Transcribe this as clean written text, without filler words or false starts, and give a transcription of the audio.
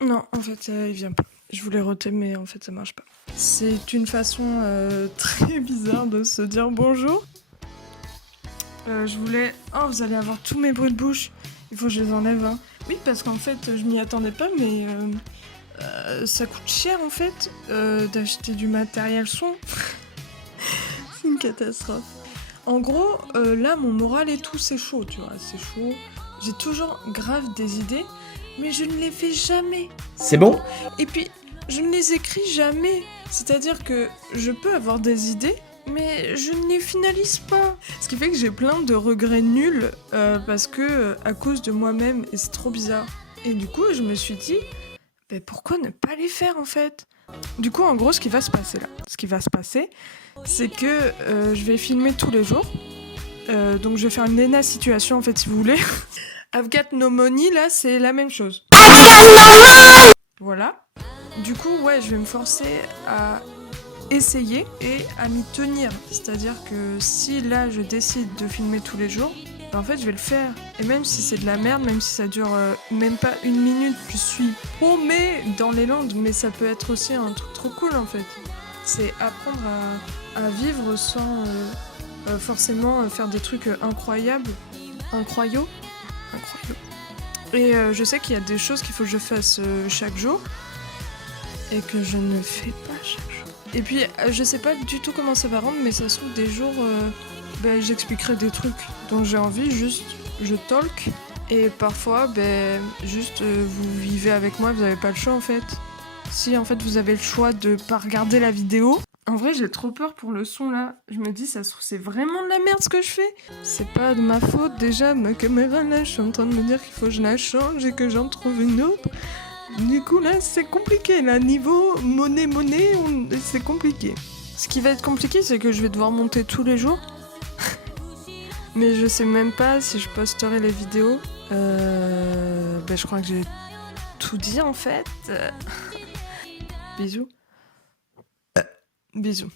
Non, en fait, il vient pas. Je voulais roter, mais en fait, ça marche pas. C'est une façon très bizarre de se dire bonjour. Je voulais... Oh, vous allez avoir tous mes bruits de bouche. Il faut que je les enlève, hein. Oui, parce qu'en fait, je m'y attendais pas, mais ça coûte cher, en fait, d'acheter du matériel son. C'est une catastrophe. En gros, là, mon moral et tout, c'est chaud, tu vois, c'est chaud. J'ai toujours grave des idées, mais je ne les fais jamais. C'est bon? Et puis, je ne les écris jamais. C'est-à-dire que je peux avoir des idées, mais je ne les finalise pas. Ce qui fait que j'ai plein de regrets nuls parce que à cause de moi-même, et c'est trop bizarre. Et du coup, je me suis dit, mais pourquoi ne pas les faire en fait? Du coup, en gros, ce qui va se passer là, c'est que je vais filmer tous les jours. Donc je vais faire une Lena situation en fait si vous voulez. I've got no money là c'est la même chose. Voilà. Du coup ouais je vais me forcer à essayer et à m'y tenir. C'est-à-dire que si là je décide de filmer tous les jours, ben, en fait je vais le faire. Et même si c'est de la merde, même si ça dure même pas une minute, je suis paumée dans les Landes, mais ça peut être aussi un truc trop cool en fait. C'est apprendre à vivre sans forcément faire des trucs incroyables. Incroyaux. Et je sais qu'il y a des choses qu'il faut que je fasse chaque jour et que je ne fais pas chaque jour. Et puis je sais pas du tout comment ça va rendre, mais ça se trouve des jours j'expliquerai des trucs dont j'ai envie, juste je talk. Et parfois juste vous vivez avec moi, vous avez pas le choix en fait. Si en fait vous avez le choix de pas regarder la vidéo. En vrai j'ai trop peur pour le son là. Je me dis ça se trouve c'est vraiment de la merde ce que je fais. C'est pas de ma faute déjà, ma caméra là, je suis en train de me dire qu'il faut que je la change et que j'en trouve une autre. Du coup là c'est compliqué là, niveau monnaie, c'est compliqué. Ce qui va être compliqué c'est que je vais devoir monter tous les jours. Mais je sais même pas si je posterai les vidéos. Je crois que j'ai tout dit en fait. Bisous. Bisous.